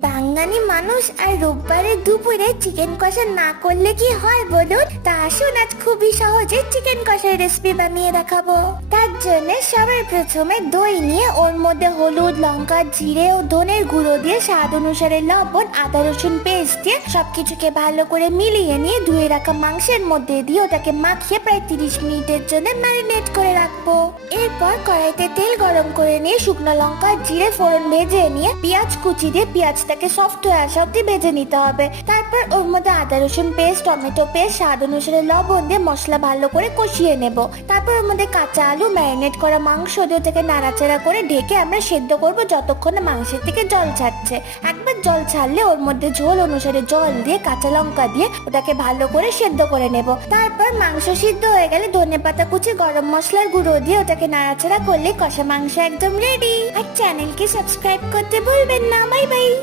বাঙালি মানুষ আর রোববারে দুপুরে চিকেন কষা না করলে কি হয় বলুন? তা আসুন আজ খুবই সহজে চিকেন কষার রেসিপি বানিয়ে দেখাবো। তার জন্য সবার প্রথমে দই নিয়ে ওর মধ্যে হলুদ, লঙ্কা, জিরে ও ধনের গুঁড়ো দিয়ে স্বাদ অনুসারে লবণ, আদা রসুন পেস্ট দিয়ে সবকিছুকে ভালো করে মিলিয়ে নিয়ে ধুয়ে রাখা মাংসের মধ্যে দিয়ে ওটাকে মাখিয়ে প্রায় 30 মিনিটের জন্য ম্যারিনেট করে রাখবো। এরপর কড়াইতে তেল গরম করে নিয়ে শুকনো লঙ্কা, জিরে ফোড়ন ভেজে নিয়ে পেঁয়াজ কুচি দিয়ে পেঁয়াজটাকে সফট হয়ে আসা অব্দি ভেজে নিতে হবে। তারপর ওর মধ্যে আদা রসুন পেস্ট, টমেটো পেস্ট, স্বাদ অনুসারে লবণ দিয়ে মশলা ভালো করে কষিয়ে নেব। তারপর ওর মধ্যে কাঁচা আলু, ম্যারিনেট করা মাংস দিয়ে ওটাকে নাড়াচাড়া করে ঢেকে আমরা সেদ্ধ করব যতক্ষণ না মাংসের থেকে জল ছাড়ছে। একবার জল ছাড়লে ওর মধ্যে ঝোল অনুসারে জল দিয়ে কাঁচা লঙ্কা দিয়ে ওটাকে ভালো করে সেদ্ধ করে নেব। তারপর মাংস সিদ্ধ হয়ে গেলে ধনেপাতা কুচি, গরম মশলার গুঁড়ো দিয়ে ওটাকে নাড়াচাড়া করলে কষা মাংস একদম রেডি। আর চ্যানেলকে সাবস্ক্রাইব করতে ভুলবেন না। Bye bye.